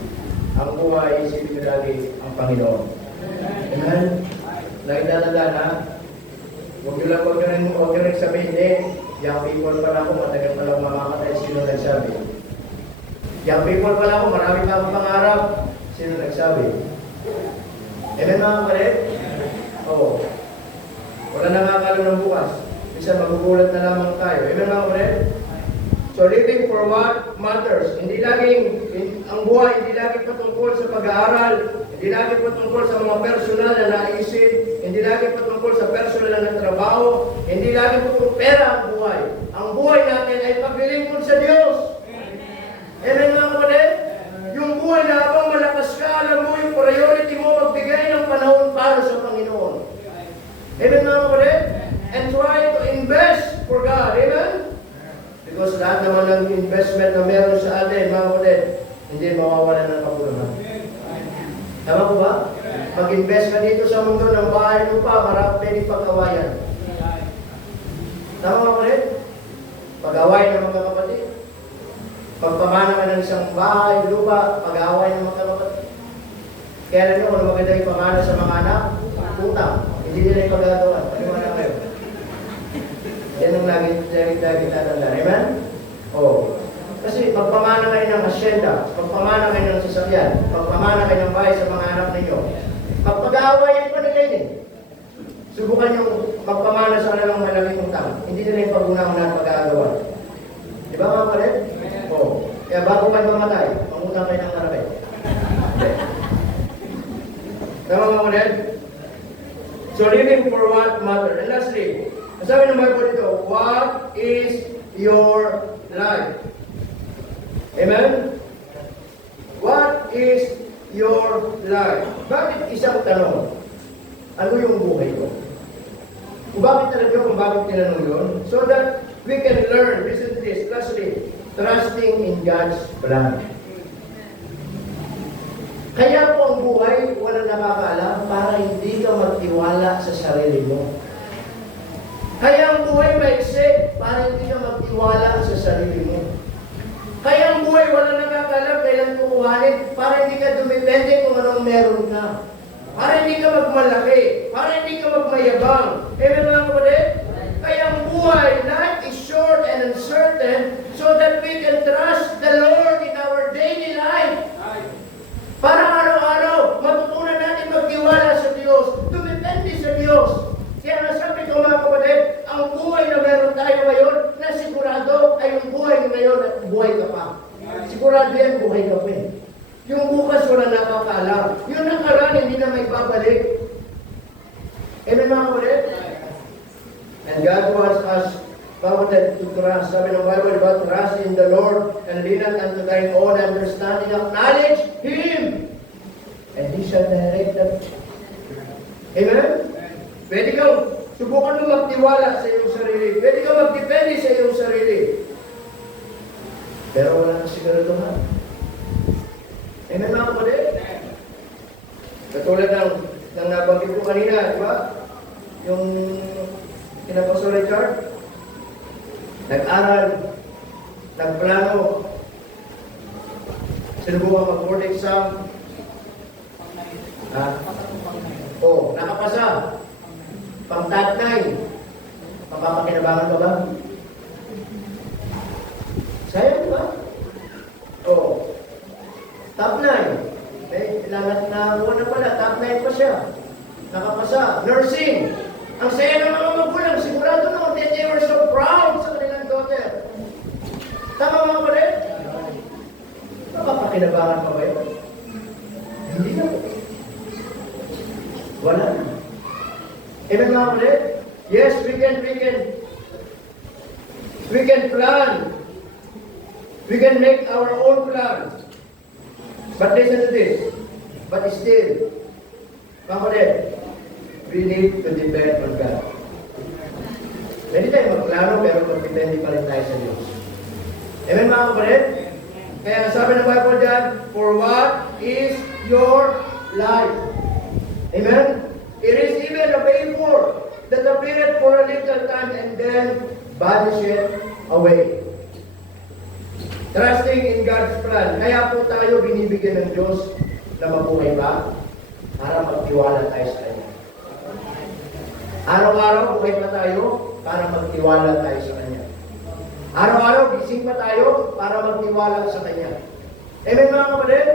Ang buhay, isipin nyo lagi ang Panginoon. Amen? Laging tatandaan ha? Huwag nyo rin sabihin, young people pala ako, matagal pa lang mamamatay, sino nagsabi? Young people pala ako, marami pa akong pangarap, sino nagsabi? Amen mga kapalit? Wala nang akala ng bukas. Minsan magugulat na lamang tayo. Amen mga kapalit? So living for what matters. Hindi laging, ang buhay hindi laging patungkol sa pag-aaral, hindi laging patungkol sa mga personal na naisip, hindi laging patungkol sa personal na trabaho, hindi laging patungkol pera ang buhay. Ang buhay natin ay paglilingkod sa Diyos. Amen mga kapatid? Yung buhay na habang malakas ka, alam mo yung priority mo magbigay ng panahon para sa Panginoon. Amen mga kapatid? And try to invest for God. Amen? Because lahat naman ng investment na meron sa atin, mga kapatid, hindi mawawala ng kapuluhan. Tama po ba? Mag-invest ka dito sa mundo ng bahay lupa, marami pwedeng pag-awayan. Tama mga kapatid? Pag-away ng mga kapatid. Pagpamana ka ng isang bahay, lupa, pag-away ng mga kapatid. Kaya alam nyo, kung maganda yung pamana sa mga anak, utang. Hindi nila yung pagagawa. Paniwala kayo. Yan ang lagi tatanda. Amen? Oo. Kasi pagpamana kayo ng asyenda, pagpamana kayo ng sasakyan, pagpamana kayo ng bahay sa mga anak ninyo, pag-aawayan pa nila yun. Subukan yung magpamana sa kanilang malaking utang. Hindi nila yung pag-una-una at pag-aagawa. Di ba mga kapatid? Oo. Kaya bago kayo mamatay, mangutang kayo ng marami. Okay. Tama mga kapatid? So living for what matters. And lastly, sabi ng Bible dito, what is your life? Amen? What is your life? Bakit isang tanong? Ano yung buhay ko? Kung bakit talaga kung bakit tinanong yun? So that we can learn, listen to this, lastly, trusting in God's plan. Kaya po ang buhay, walang nakakaalam para hindi ka magtiwala sa sarili mo. Kaya ang buhay maiksi para hindi ka magtiwala sa sarili mo. Kaya ang buhay walang nakakaalam kailan kukuhanin para hindi ka dumipende kung anong meron ka. Para hindi ka magmalaki. Para hindi ka magmayabang. Amen mga kapatid? Kaya ang buhay, life is short and uncertain so that we can trust the Lord in our daily life. Para araw-araw, matutunan natin magtiwala sa Diyos, dumipende sa Diyos. Kaya nasabi ko mga kapatid, ang buhay na meron tayo ngayon, na sigurado ay yung buhay ngayon at buhay ka pa. Sigurado yan, buhay ka pa. Yung bukas wala nakakaalam. Yung nakaraan, hindi na may babalik. Amen mga kapatid? And God wants us, kapatid, to trust. Sabi ng Bible, about trust in the Lord and lean not unto thine own understanding. Acknowledge Him, and He shall direct them. Amen? Pwede kang subukan mo magtiwala sa iyong sarili. Pwede kang magdepende sa iyong sarili. Pero wala na siguraduhan. Amen mga kapatid? Katulad ng nabanggit ko kanina, di ba? Yung Pastor Richard, nag-aral, nagplano, sinubukan mag-board exam, nakapasa, pang-top 9, mapapakinabangan ka ba? Sayang ba? Top 9, ilangat na na pala, top 9 pa siya, nakapasa, nursing, ang saya ng mga magulang, sigurado na they were so proud sa kanilang daughter. Tama mga kapatid? Mapapakinabangan pa ba yun? Hindi na po. Wala na. Amen mga kapatid? Yes, we can plan. We can make our own plan. But listen to this. But still, mga kapatid, we need to depend on God. Hindi tayo magplano, pero magdepende pa rin tayo sa Diyos. Amen mga kapatid? Kaya sabi ng Bible dyan, for what is your life? Amen? It is even a vapor that appeareth for a little time and then vanisheth away. Trusting in God's plan. Kaya po tayo binibigyan ng Diyos na mabuhay pa para magtiwala tayo sa Kanya. Araw-araw buhay pa tayo para magtiwala tayo sa Kanya. Araw-araw gising pa tayo para magtiwala sa Kanya. Amen mga kapatid?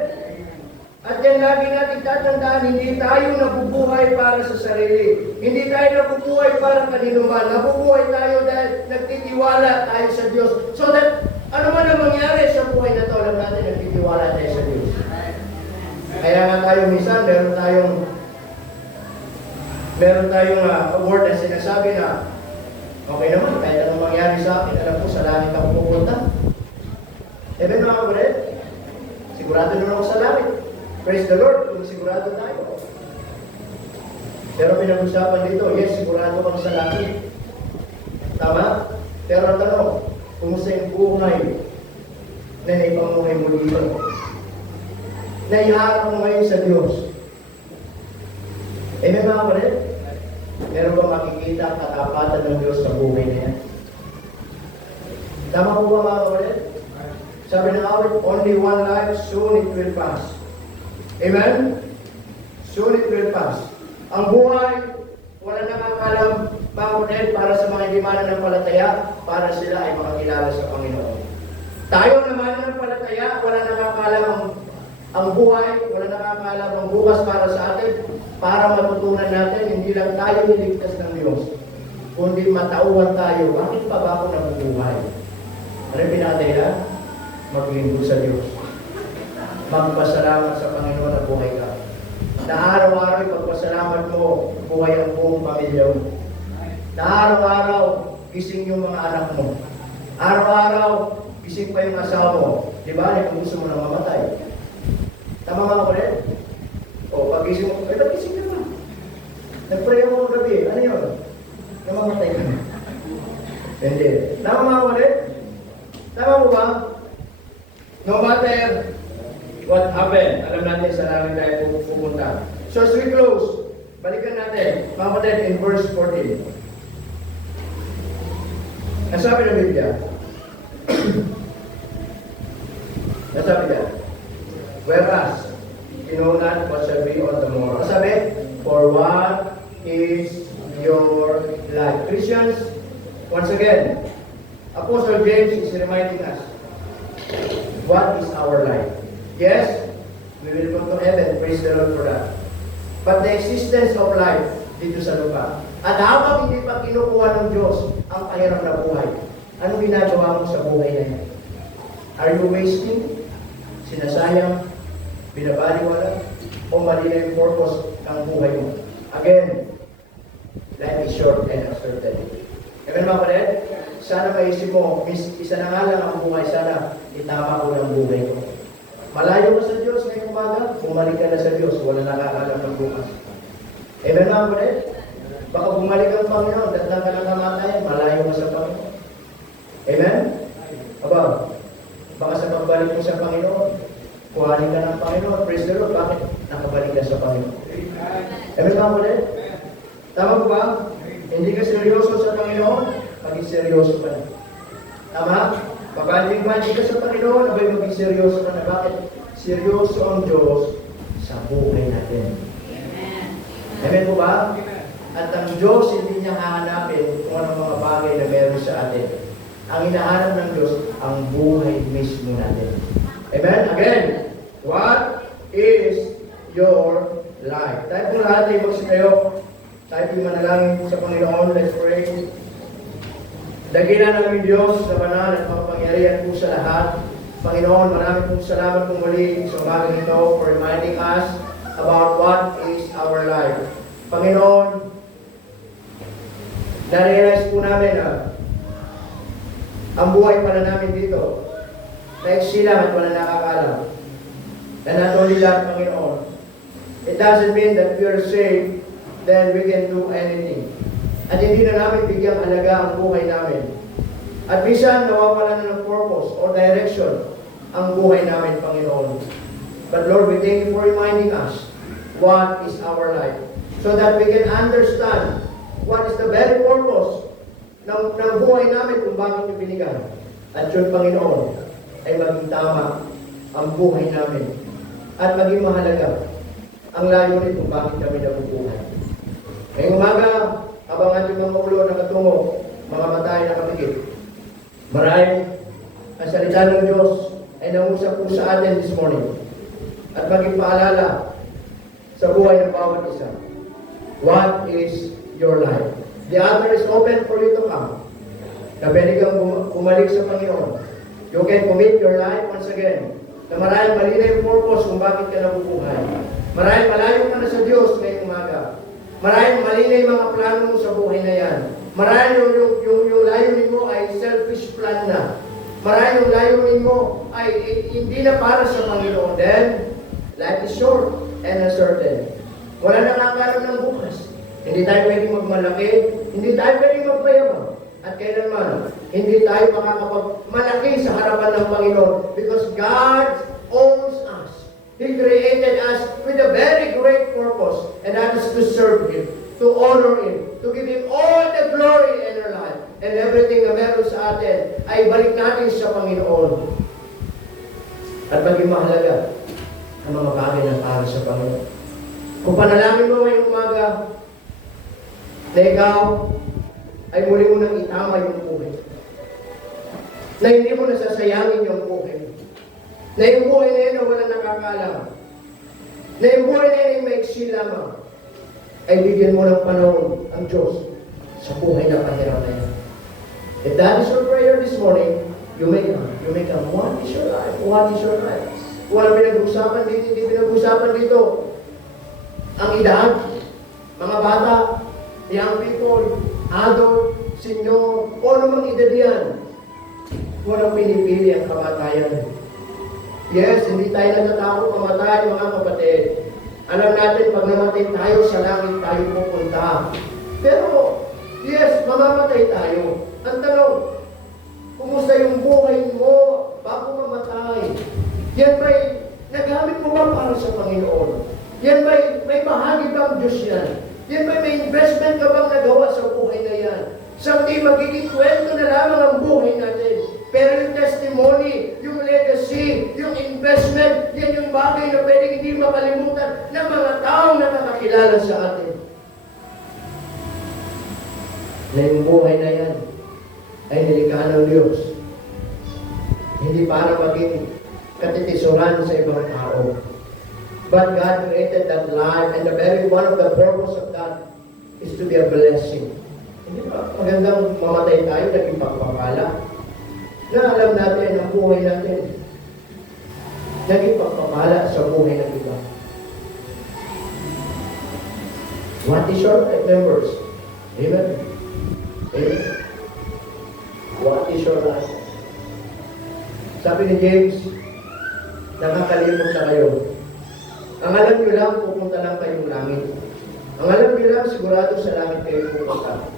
At yan lagi natin tatandaan, hindi tayo nabubuhay para sa sarili. Hindi tayo nabubuhay para kanino man. Nabubuhay tayo dahil nagtitiwala tayo sa Diyos. So that, buhay na ito, alam natin, nagtitiwala tayo sa Diyos. Kaya nga tayo minsan, meron tayong word na sinasabi na, okay naman, kahit anong mangyari sa akin, alam ko, sa langit ako pupunta. Amen mga kapatid? Sigurado naman ako sa langit. Praise the Lord, kung sigurado tayo. Pero pinag-usapan dito, yes, sigurado kang sa langit. Tama? Pero ang tanong, kumusta yung buhay na naipamuhay mo dito? Naiharap mo ngayon sa Diyos. Amen mga kapatid? Meron ba makikita ang katapatan ng Diyos sa buhay niya? Tama po ba mga kapatid? Sabi ng awit, only one life, soon it will pass. Amen? Soon it will pass. Ang buhay, wala nakakalam mga kapatid para sa mga hindi mananampalataya para sila ay makakilala sa Panginoon. Tayo na mananampalataya, wala nakakalam ang buhay, wala nakakalam ang bukas para sa atin, para matutunan natin, hindi lang tayo niligtas ng Diyos, kundi matauhan tayo. Bakit pa ba ako nabubuhay? Ano yung pinakadahilan? Maglingkod sa Diyos. Magpasalamat sa Panginoon na buhay ka. Na araw-araw pagpasalamat mo, buhay ang buong pamilya mo. Na araw-araw, gising yung mga anak mo. Araw-araw, gising pa yung asawa mo. Di ba? Kung gusto mo nang mamatay. Tama mga kapatid? O, pag-gising mo, pag-gising ka na. Nag-pray ako ng gabi. Ano yun? Namamatay ka na. Hindi. Tama mga kapatid? Tama mo ba? No matter what happened, alam natin sa langit tayo pupunta. So as we close, balikan natin, mga kapatid, in verse 14. Nasabi ng Biblia, nasabi ka, whereas, you know not what shall be on tomorrow. Sabi, for what is your life? Christians, once again, Apostle James is reminding us, what is our life? Yes, we will go to heaven, praise the Lord for that. But the existence of life dito sa lupa. At habang hindi pa kinukuha ng Diyos ang pahiram na buhay, anong ginagawa mo sa buhay na yan? Are you wasting? Sinasayang? Binabaliwala? O mali na yung purpose ng buhay mo? Again, life is short and uncertain. Amen mga kapatid? Sana maisip mo, isa na nga lang ang buhay, sana itama ko ng buhay ko. Malayo ka sa Diyos ngayong umaga, bumalik ka na sa Diyos, wala nakakalam ng bukas. Amen mga kapatid? Baka bumalik ang Panginoon, datang ka ng kamatayan, malayo ka sa Panginoon. Amen? Aba, baka sa pagbalik mo sa Panginoon, kuhanin ka ng Panginoon, praise the Lord, bakit nakabalik ka sa Panginoon? Amen mga kapatid? Tama po ba? Hindi ka seryoso sa Panginoon, maging seryoso ka na. Tama? Pabalik-balik ka sa Panginoon, abay maging seryoso ka na. Bakit? Seryoso ang Diyos sa buhay natin. Amen. Amen po ba? At ang Diyos hindi niya hahanapin kung anong mga bagay na meron sa atin. Ang hinahanap ng Diyos, ang buhay mismo natin. Amen? Again, what is your life? Tayo po lahat ay magsitayo. Tayo po manalangin po sa Panginoon. Let's pray. Dakilan namin Diyos na banal at makapangyarihan po sa lahat. Panginoon, maraming pong salamat po muli sa umagang ito for reminding us about what is our life. Panginoon, na-realize po namin na ang buhay pala namin dito, naiksi lang at wala nakakalam. And not only that, Panginoon, it doesn't mean that we are saved, then we can do anything. At hindi na namin bigyang alaga ang buhay namin. At minsan, nawawala na ng purpose or direction ang buhay namin, Panginoon. But Lord, we thank you for reminding us what is our life. So that we can understand what is the very purpose ng buhay namin kung bakit yung binigay. At yun, Panginoon, ay maging tama ang buhay namin. At maging mahalaga ang layunin kung bakit kami nabubuhay. Ngayong umaga, habang ating mga ulo nakatungo, mga mata ay nakapikit. Maraming ang salita ng Diyos ay nangusap po sa atin this morning. At maging paalala sa buhay ng bawat isa. What is your life? The altar is open for you to come. Na pwede kang bumalik sa Panginoon. You can commit your life once again na maraming mali na yung purpose kung bakit ka nabubuhay. Maraming malayo ka na sa Diyos ngayong umaga. Maraming mali na yung mga plano mo sa buhay na yan. Maraming yung layunin mo ay selfish plan na. Maraming yung layunin mo ay hindi na para sa Panginoon. Then, life is short and uncertain. Wala na kakaroon ng bukas. Hindi tayo pwedeng magmalaki, hindi tayo pwedeng magpayabang. At kailanman, hindi tayo makakapagmalaki sa harapan ng Panginoon because God owns us. He created us with a very great purpose, and that is to serve Him, to honor Him, to give Him all the glory in our life. And everything na meron sa atin ay balik natin sa Panginoon. At maging mahalaga ang mga bagay na para sa Panginoon. Kung panalangin mo ngayong umaga, na ikaw ay muli mo nang itama yung buhay. Na hindi mo nasasayangin yung buhay. Na yung buhay na yun na walang nakakalam. Na yung buhay na yun ay maiksi lamang. Ay bigyan mo ng panahon ang Diyos sa buhay na pahirap na yan. If that is your prayer this morning, you may come. What is your life? What is your life? Walang pinag-usapan dito, hindi pinag-usapan dito. Ang edad, mga bata, young people, adult, senior, o namang edad yan. Walang pinipili ang kamatayan. Yes, hindi tayo natatakot mamatay, mga kapatid. Alam natin, pag namatay tayo, sa langit tayo pupunta. Pero, yes, mamamatay tayo. Ang tanong, kumusta yung buhay mo bago mamatay? Yan ba'y nagamit mo ba para sa Panginoon? Yan ba'y may bahagi bang Diyos yan? Yan ba'y may investment ka bang nagawa sa buhay na yan? Someday magiging kwento na lamang ang buhay natin. Pero yung testimony, yung legacy, yung investment, yan yung bagay na pwedeng hindi makalimutan ng mga taong nakakakilala sa atin. Na yung buhay na yan ay nilikha ng Diyos. Hindi para maging katitisuran sa ibang tao. But God created that life, and the very one of the purpose of that is to be a blessing. Hindi ba? Magandang mamatay tayo, naging pagpapala. Na alam natin ang buhay natin. Naging pagpapala sa buhay ng iba. What is your life, members? Amen? Amen? What is your life? Sabi ni James, nakakalimot na kayo. Ang alam nyo lang, pupunta lang kayong langit. Ang alam nyo lang, sigurado sa langit kayo pupunta.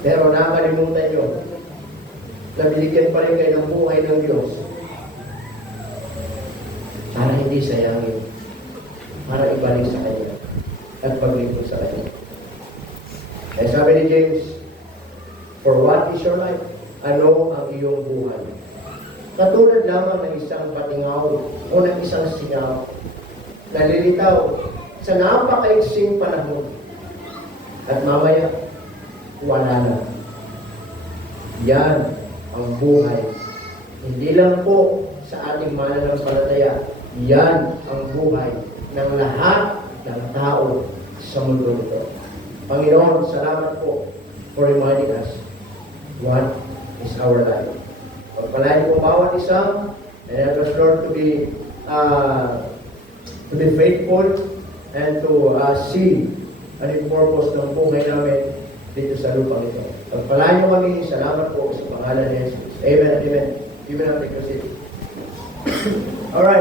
Pero nakakalimutan nyo, na binigyan pa rin kayo ng buhay ng Diyos para hindi sayangin, para ibalik sa Kanya at paglingkod sa Kanya. Kaya sabi ni James, for what is your life? Ano ang iyong buhay? Katulad lamang ng isang patingaw o ng isang singaw nalilitaw sa napakaiksing panahon at mamaya wala na. Yan ang buhay. Hindi lang po sa ating mananampalataya, yan ang buhay ng lahat ng tao sa mundo nito. Panginoon, salamat po for reminding us what is our life. Pagpalain po bawat isa, and help us, Lord, to be faithful and to see ano yung purpose ng buhay namin dito sa lupang ito. Pagpalain mo kami, salamat po sa pangalan ni Jesus. Amen and amen. Amen and amen. Alright.